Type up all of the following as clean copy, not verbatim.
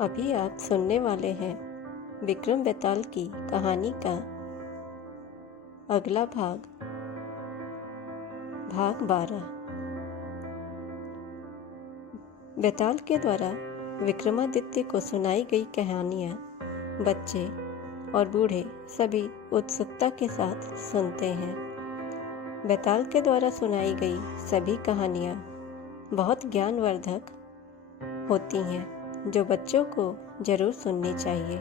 अभी आप सुनने वाले हैं विक्रम बेताल की कहानी का अगला भाग, भाग 12। बेताल के द्वारा विक्रमादित्य को सुनाई गई कहानियाँ बच्चे और बूढ़े सभी उत्सुकता के साथ सुनते हैं। बेताल के द्वारा सुनाई गई सभी कहानियाँ बहुत ज्ञानवर्धक होती हैं, जो बच्चों को जरूर सुननी चाहिए।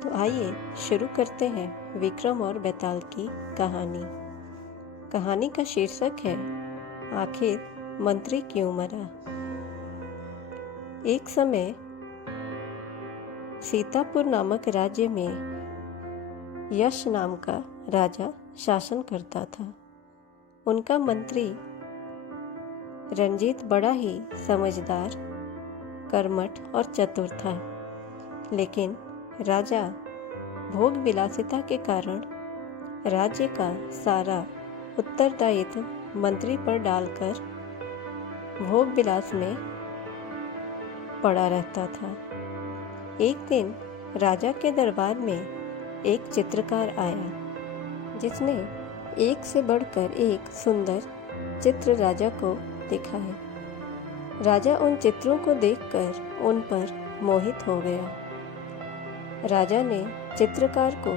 तो आइए शुरू करते हैं विक्रम और बेताल की कहानी। कहानी का शीर्षक है आखिर मंत्री क्यों मरा। एक समय सीतापुर नामक राज्य में यश नाम का राजा शासन करता था। उनका मंत्री रंजीत बड़ा ही समझदार, कर्मठ और चतुर था, लेकिन राजा भोग विलासिता के कारण राज्य का सारा उत्तरदायित्व मंत्री पर डालकर भोग विलास में पड़ा रहता था। एक दिन राजा के दरबार में एक चित्रकार आया, जिसने एक से बढ़कर एक सुंदर चित्र राजा को दिखाए। राजा उन चित्रों को देखकर उन पर मोहित हो गया। राजा ने चित्रकार को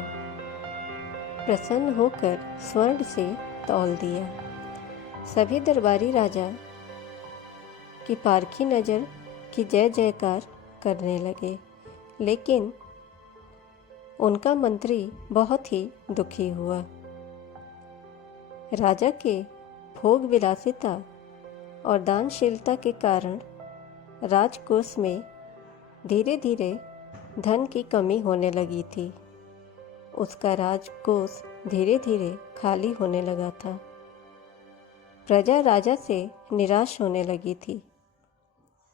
प्रसन्न होकर स्वर्ण से तौल दिया। सभी दरबारी राजा की पारखी नज़र की जय जयकार करने लगे, लेकिन उनका मंत्री बहुत ही दुखी हुआ। राजा के भोग विलासिता और दानशीलता के कारण राजकोष में धीरे धीरे धन की कमी होने लगी थी। उसका राजकोष धीरे धीरे खाली होने लगा था। प्रजा राजा से निराश होने लगी थी।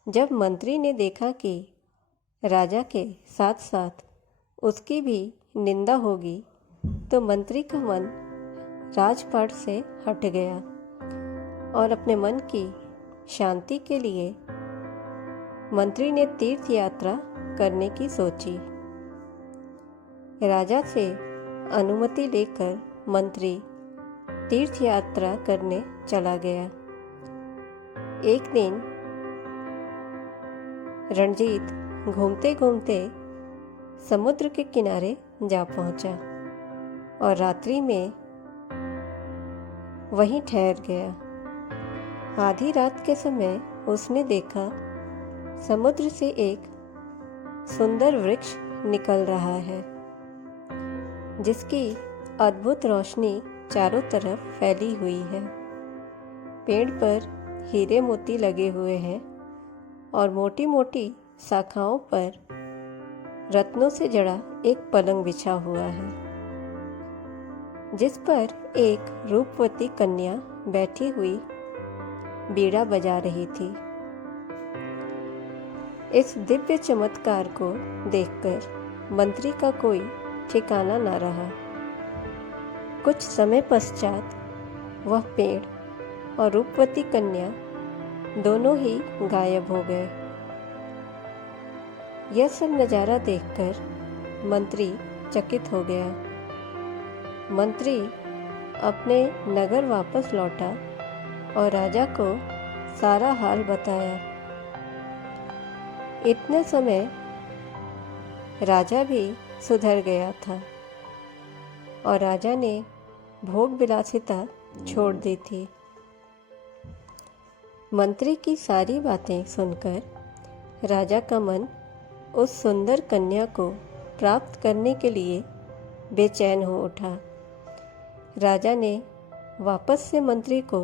जब मंत्री ने देखा कि राजा के साथ साथ उसकी भी निंदा होगी, तो मंत्री का मन राजपाट से हट गया और अपने मन की शांति के लिए मंत्री ने तीर्थ यात्रा करने की सोची। राजा से अनुमति लेकर मंत्री तीर्थ यात्रा करने चला गया। एक दिन रणजीत घूमते घूमते समुद्र के किनारे जा पहुंचा और रात्रि में वहीं ठहर गया। आधी रात के समय उसने देखा समुद्र से एक सुंदर वृक्ष निकल रहा है, जिसकी अद्भुत रोशनी चारों तरफ फैली हुई है। पेड़ पर हीरे मोती लगे हुए हैं और मोटी मोटी शाखाओं पर रत्नों से जड़ा एक पलंग बिछा हुआ है, जिस पर एक रूपवती कन्या बैठी हुई बीड़ा बजा रही थी। इस दिव्य चमत्कार को देखकर मंत्री का कोई ठिकाना न रहा। कुछ समय पश्चात वह पेड़ और रूपवती कन्या दोनों ही गायब हो गए। यह सब नज़ारा देखकर मंत्री चकित हो गया। मंत्री अपने नगर वापस लौटा और राजा को सारा हाल बताया। इतने समय राजा भी सुधर गया था और राजा ने भोग विलासिता छोड़ दी थी। मंत्री की सारी बातें सुनकर राजा का मन उस सुंदर कन्या को प्राप्त करने के लिए बेचैन हो उठा। राजा ने वापस से मंत्री को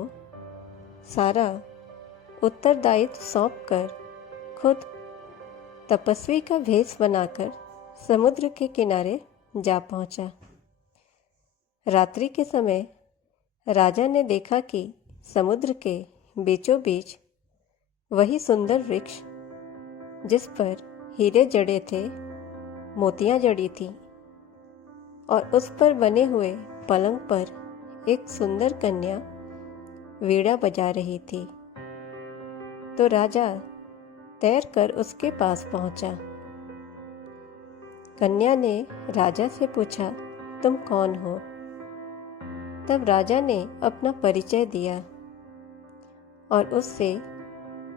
सारा उत्तरदायित्व सौंपकर खुद तपस्वी का भेष बनाकर समुद्र के किनारे जा पहुंचा। रात्रि के समय राजा ने देखा कि समुद्र के बीचों बीच वही सुंदर वृक्ष, जिस पर हीरे जड़े थे, मोतियां जड़ी थीं, और उस पर बने हुए पलंग पर एक सुंदर कन्या वीणा बजा रही थी। तो राजा तैरकर उसके पास पहुंचा। कन्या ने राजा से पूछा, तुम कौन हो? तब राजा ने अपना परिचय दिया और उससे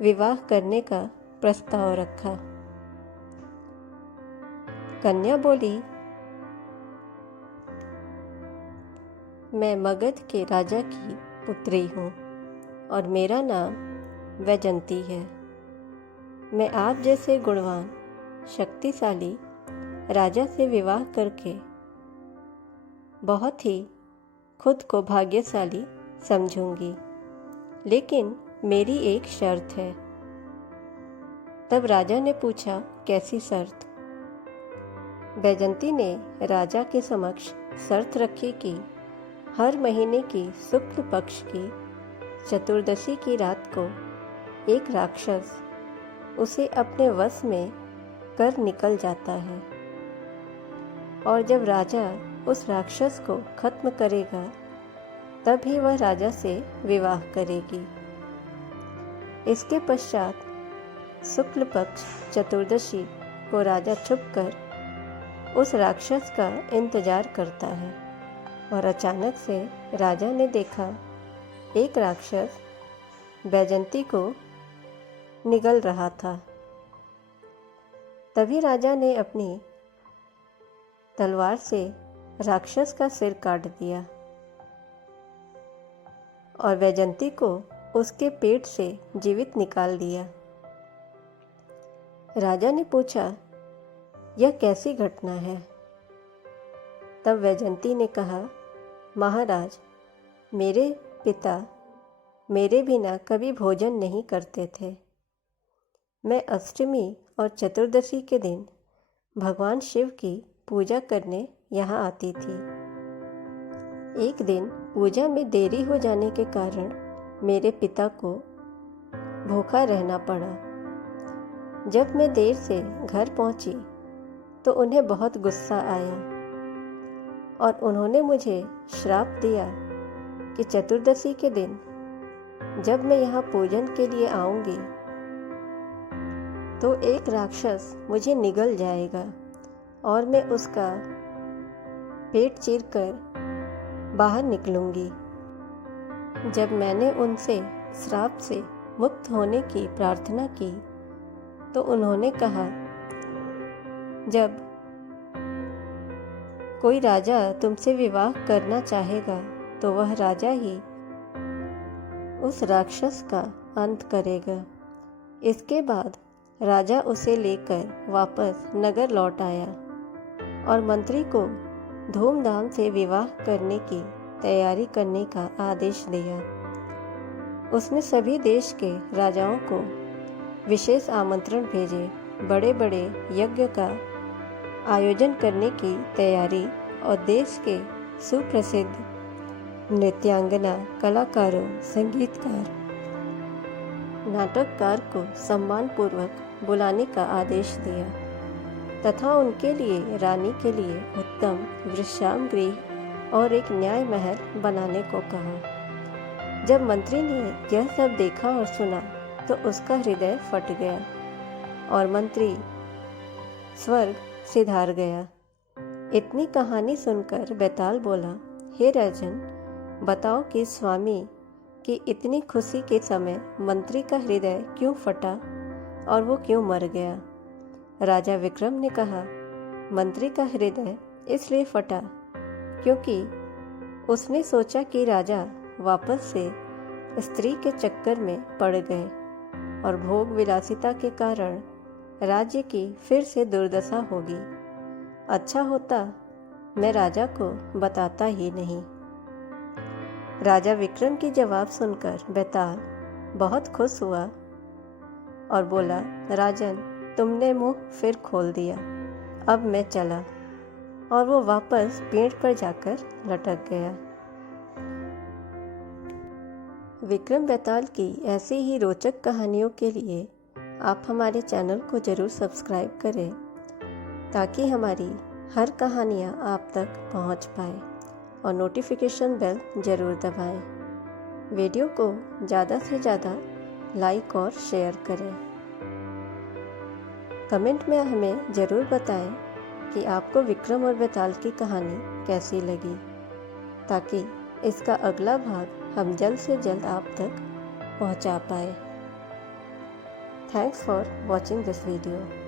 विवाह करने का प्रस्ताव रखा। कन्या बोली, मैं मगध के राजा की पुत्री हूँ और मेरा नाम वैजंती है। मैं आप जैसे गुणवान, शक्तिशाली राजा से विवाह करके बहुत ही खुद को भाग्यशाली समझूंगी, लेकिन मेरी एक शर्त है। तब राजा ने पूछा, कैसी शर्त? वैजंती ने राजा के समक्ष शर्त रखी कि हर महीने की शुक्ल पक्ष की चतुर्दशी की रात को एक राक्षस उसे अपने वश में कर निकल जाता है, और जब राजा उस राक्षस को खत्म करेगा तभी वह राजा से विवाह करेगी। इसके पश्चात शुक्ल पक्ष चतुर्दशी को राजा छुपकर उस राक्षस का इंतजार करता है, और अचानक से राजा ने देखा एक राक्षस वैजंती को निगल रहा था। तभी राजा ने अपनी तलवार से राक्षस का सिर काट दिया और वैजंती को उसके पेट से जीवित निकाल दिया। राजा ने पूछा, यह कैसी घटना है? तब वैजंती ने कहा, महाराज, मेरे पिता मेरे बिना कभी भोजन नहीं करते थे। मैं अष्टमी और चतुर्दशी के दिन भगवान शिव की पूजा करने यहाँ आती थी। एक दिन पूजा में देरी हो जाने के कारण मेरे पिता को भूखा रहना पड़ा। जब मैं देर से घर पहुंची तो उन्हें बहुत गुस्सा आया और उन्होंने मुझे श्राप दिया कि चतुर्दशी के दिन जब मैं यहाँ पूजन के लिए आऊँगी तो एक राक्षस मुझे निगल जाएगा और मैं उसका पेट चीरकर बाहर निकलूँगी। जब मैंने उनसे श्राप से मुक्त होने की प्रार्थना की तो उन्होंने कहा, जब कोई राजा तुमसे विवाह करना चाहेगा तो वह राजा ही उस राक्षस का अंत करेगा। इसके बाद राजा उसे लेकर वापस नगर लौट आया और मंत्री को धूमधाम से विवाह करने की तैयारी करने का आदेश दिया। उसने सभी देश के राजाओं को विशेष आमंत्रण भेजे, बड़े बड़े यज्ञ का आयोजन करने की तैयारी और देश के सुप्रसिद्ध नृत्यांगना, कलाकारों, संगीतकार, नाटककार को सम्मानपूर्वक बुलाने का आदेश दिया तथा उनके लिए रानी के लिए उत्तम विश्राम गृह और एक न्याय महल बनाने को कहा। जब मंत्री ने यह सब देखा और सुना तो उसका हृदय फट गया और मंत्री स्वर्ग सिधार गया। इतनी कहानी सुनकर बैताल बोला, हे राजन, बताओ कि स्वामी की इतनी खुशी के समय मंत्री का हृदय क्यों फटा और वो क्यों मर गया? राजा विक्रम ने कहा, मंत्री का हृदय इसलिए फटा क्योंकि उसने सोचा कि राजा वापस से स्त्री के चक्कर में पड़ गए और भोग विलासिता के कारण राज्य की फिर से दुर्दशा होगी। अच्छा होता मैं राजा को बताता ही नहीं। राजा विक्रम की जवाब सुनकर बैताल बहुत खुश हुआ और बोला, राजन, तुमने मुंह फिर खोल दिया, अब मैं चला। और वो वापस पेड़ पर जाकर लटक गया। विक्रम बैताल की ऐसी ही रोचक कहानियों के लिए आप हमारे चैनल को ज़रूर सब्सक्राइब करें ताकि हमारी हर कहानियाँ आप तक पहुँच पाए और नोटिफिकेशन बेल ज़रूर दबाएं। वीडियो को ज़्यादा से ज़्यादा लाइक और शेयर करें। कमेंट में हमें ज़रूर बताएं कि आपको विक्रम और बेताल की कहानी कैसी लगी, ताकि इसका अगला भाग हम जल्द से जल्द आप तक पहुंचा पाए। Thanks for watching this video.